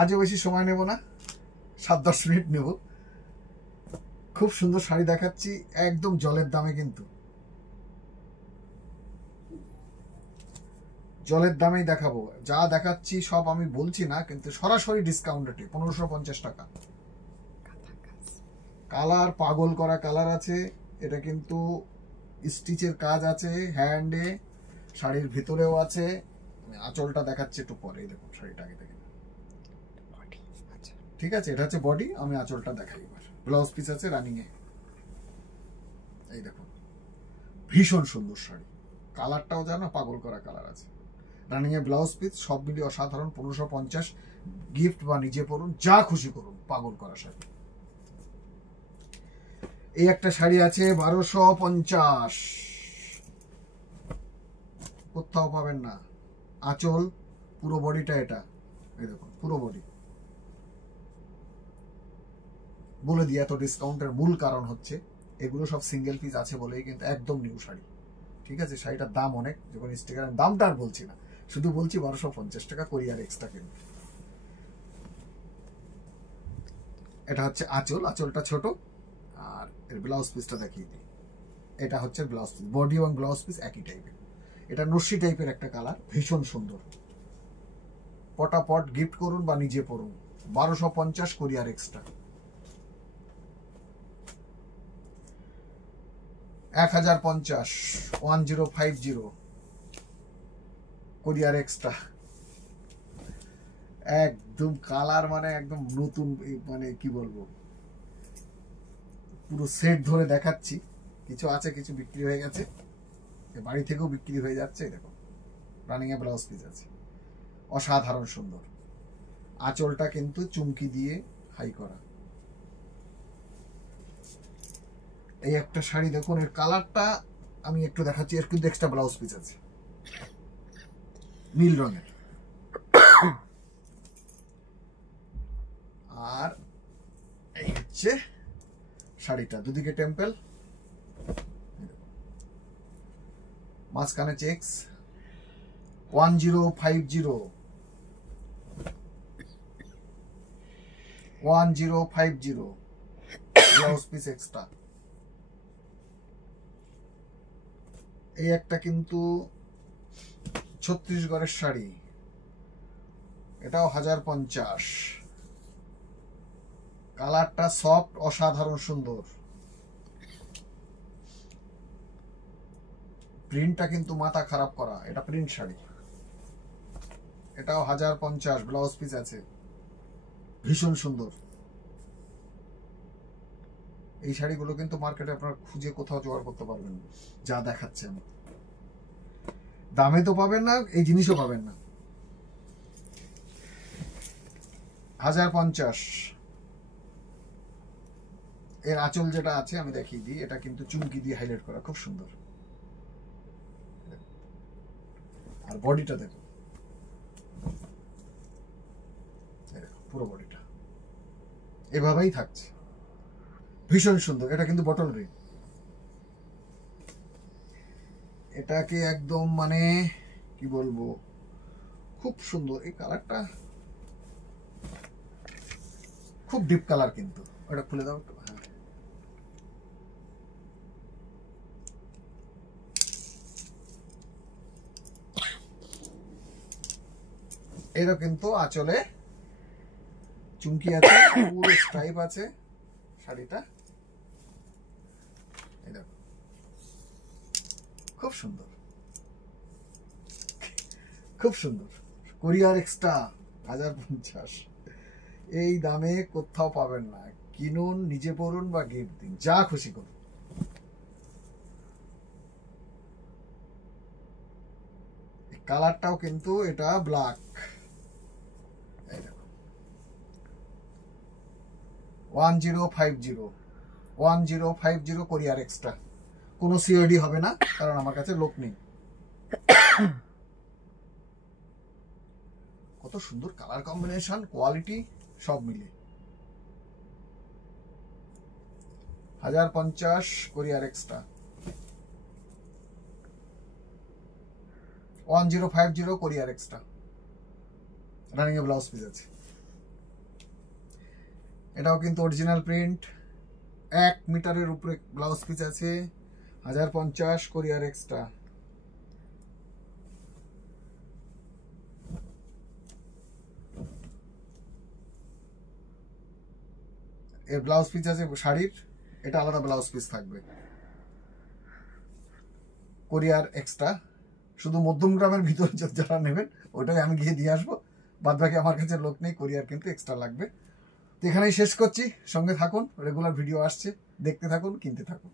আজও বেশি সময় নেব না, 7-10 মিনিট নেব। খুব সুন্দর শাড়ি দেখাচ্ছি, একদম জলের দামে, কিন্তু জলের দামেই দেখাবো। যা দেখাচ্ছি সব আমি বলছি না, কিন্তু সরাসরি ডিসকাউন্টে 1550 টাকা। কালার পাগল করা কালার আছে, এটা কিন্তু স্টিচের কাজ আছে হ্যান্ডে, শাড়ির ভিতরেও আছে। আঁচলটা দেখাচ্ছে একটু পরে, দেখুন শাড়িটা আগে দেখে। ঠিক আছে, এটা হচ্ছে বডি, আমি আঁচলটা দেখাই এবার। ব্লাউজ পিস আছে রানিং এ, এই দেখুন ভীষণ সুন্দর শাড়ি, কালারটাও জানো পাগল করা কালার আছে। রানিং এ ব্লাউজ পিস, সব মিলিয়ে অসাধারণ। 1550, গিফট বা নিজে পরুন, যা খুশি করুন, পাগল করা শাড়ি। এই একটা শাড়ি আছে 1250, কোথাও পাবেন না। আঁচল, পুরো বডিটা এটা, এই দেখুন পুরো বডি। বলে দিই এত ডিসকাউন্টের মূল কারণ হচ্ছে এগুলো সব সিঙ্গেল পিস আছে বলেই, কিন্তু একদম নিউ শাড়ি। ঠিক আছে, শাড়িটার দাম অনেক, যখন স্টিকারের দামটা আর বলছি না, শুধু বলছি 1250 টাকা কোরিয়ার এক্সট্রা কিন্তু। এটা হচ্ছে আঁচল, আঁচলটা ছোট, আর এর ব্লাউজ পিসটা দেখিয়ে দিই। এটা হচ্ছে ব্লাউজ পিস, বডি এবং ব্লাউজ পিস একই টাইপের। এটা নস্যি টাইপের একটা কালার, ভীষণ সুন্দর। পটাপট গিফট করুন বা নিজে পরুন। 1250 কোরিয়ার এক্সট্রা। 1050, 1050 কোরিয়ার এক্সট্রা। একদম কালার মানে একদম নতুন, মানে কি বলবো, পুরো সেট ধরে দেখাচ্ছি। কিছু আছে, কিছু বিক্রি হয়ে গেছে, বাড়ি থেকেও বিক্রি হয়ে যাচ্ছে। দেখো রানিং এ ব্লাউজ পিস আছে, অসাধারণ সুন্দর। আঁচলটা কিন্তু চুমকি দিয়ে হাই করা। এই একটা শাড়ি দেখুন, এর কালারটা আমি একটু দেখাচ্ছি, এর কিন্তু এক্সট্রা ব্লাউজ পিস আছে নীল রঙের। আর এই হচ্ছে শাড়িটা, দুদিকে টেম্পল, মাঝখানে চেক্স। 1050, 1050 blouse piece extra. এই একটা কিন্তু ছত্তিশগড়ের শাড়ি, এটাও 1050। কালারটা সফট, অসাধারণ সুন্দর। প্রিন্টটা কিন্তু মাথা খারাপ করা, এটা প্রিন্ট শাড়ি। এটাও 1050, ব্লাউজ পিস আছে, ভীষণ সুন্দর। এই শাড়িগুলো কিন্তু মার্কেটে আপনার খুঁজে কোথাও জোগাড় করতে পারবেন না, যা দেখাচ্ছে আমি। দামে তো পাবেন না, এই জিনিসও পাবেন না। 1050। এর আঁচল যেটা আছে আমি দেখিয়ে দিই, এটা কিন্তু চুমকি দিয়ে হাইলাইট করা, খুব সুন্দর। আর বডিটা দেখো, পুরো বডিটা এভাবেই থাকছে, ভীষণ সুন্দর। এটা কিন্তু বটল গ্রিন, এটাকে একদম মানে কি বলবো, খুব সুন্দর। এই কালারটা খুব ডিপ কালার, কিন্তু ওটা খুলে দাও একটু। হ্যাঁ, এরও কিন্তু আঁচলে চুমকি আছে, পুরো স্ট্রাইপ আছে শাড়িটা। এই দেখো খুব সুন্দর, খুব সুন্দর। কোরিয়ার এক্সট্রা 1050, এই দামে কোথাও পাবেন না। কিনুন, নিজে পরুন বা গিফট দিন, যা খুশি করুন। কালারটাও কিন্তু এটা ব্ল্যাক। 1050, 1050 কোরিয়ার এক্সট্রা। কোনো সিওডি হবে না, কারণ আমার কাছে লোক নেই। কত সুন্দর কালার কম্বিনেশন, কোয়ালিটি সব মিলে। 1050 কোরিয়ার এক্সট্রা। 1050 কোরিয়ার এক্সট্রা। রানিং এ ব্লাউজ পিস আছে। এটাও কিন্তু অরিজিনাল প্রিন্ট, 1 মিটারের উপরে ব্লাউজ পিস আছে, 1050 কোরিয়ার এক্সট্রা। এর ব্লাউজ পিস আছে শাড়ির, এটা আলাদা ব্লাউজ পিস থাকবে, কোরিয়ার এক্সট্রা। শুধু মধ্যমগ্রামের ভিতরে যারা নেবেন ওটাই আমি গিয়ে দিয়ে আসবো, বাদ বাকি আমার কাছে লোক নেই, কোরিয়ার কিন্তু এক্সট্রা লাগবে। তো এখানেই শেষ করছি, সঙ্গে থাকুন, রেগুলার ভিডিও আসছে, দেখতে থাকুন, কিনতে থাকুন।